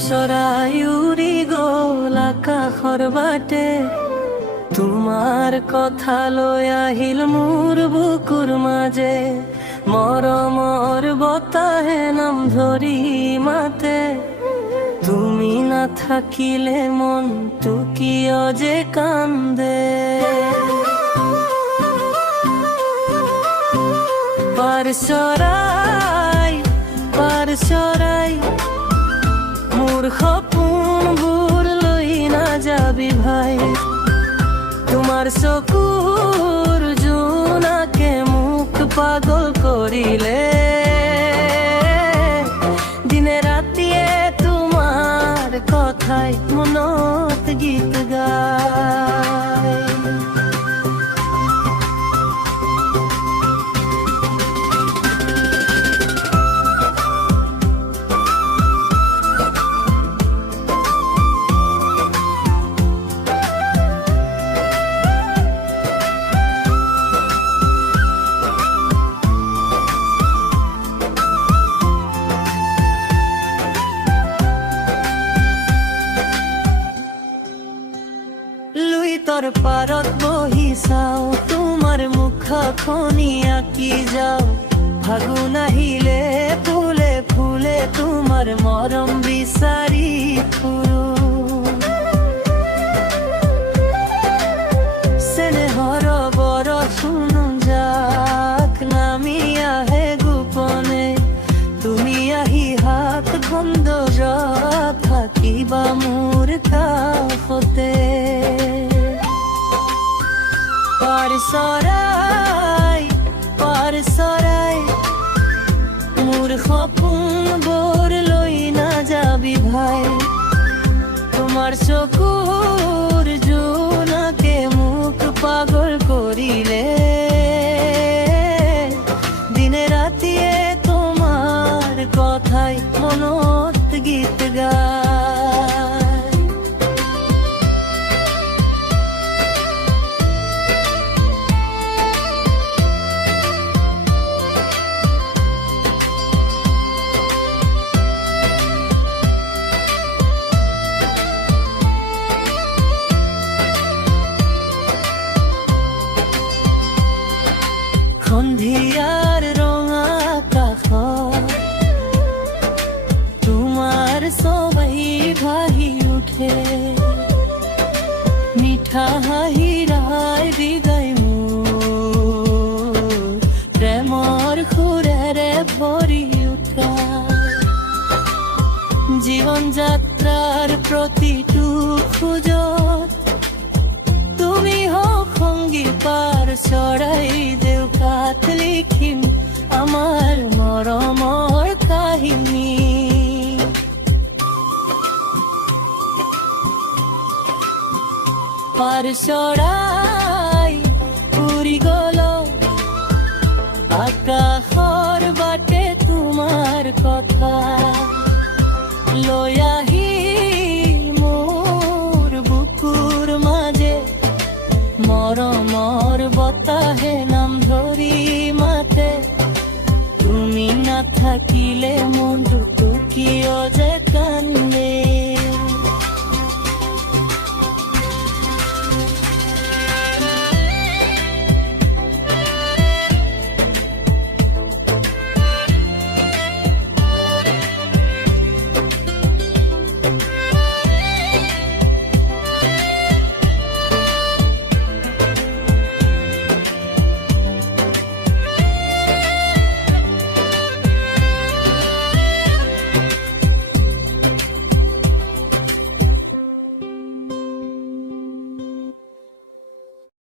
চৰাই উৰি গ'ল আকাশৰ বাটে, তোমাৰ কথা লৈ আহিল মোৰ বুকুৰ মাজে। মৰমৰ বতাহে নাম ধৰি মাতে, তুমি নাথাকিলে মনটো কিয় যে কান্দে। পাৰ চৰাই মোৰ সপোনবোৰ লৈ নাযাবি ভাই, তোমাৰ চকুৰ জোনাকে মোক পাগল কৰিলে। দিনে ৰাতিয়ে তোমাৰ কথাই মনত গীত গায়। তোর পাৰত বহি চাও, তোমাৰ মুখখনি আঁকি যাও। ফাগুন আহিলে ফুলে ফুলে তোমাৰ মৰম বিচাৰি ফুৰো। চেনেহৰ বৰষুণ জাক নামি আহে গোপনে, তুমি আহি হাত বন্ধৰত থাকিবা মোৰ কাষতে। পাৰ চৰাই মোৰ সপোনবোৰ লৈ নাযাবি ভাই, তোমাৰ চকুৰ জোনাকে মোক পাগল কৰিলে। দিনে ৰাতিয়ে তোমাৰ কথাই মনত গীত গায়। সন্ধিয়াৰ ৰঙা আকাশত তোমাৰ ছবি ভাহি উঠে, মিঠা হাঁহিৰাই বিদায় মোৰ প্ৰেমৰ সুৰেৰে ভৰি উঠা। জীৱন যাত্ৰাৰ প্ৰতিটো খোজত তুমি হও সঙ্গী, পাৰ চৰাই দেউকাত লিখিম আমাৰ মৰমৰ কাহিনী। পাৰ চৰাই উৰি গ'ল আকাশৰ বাটে, তোমাৰ কথা লৈ আহি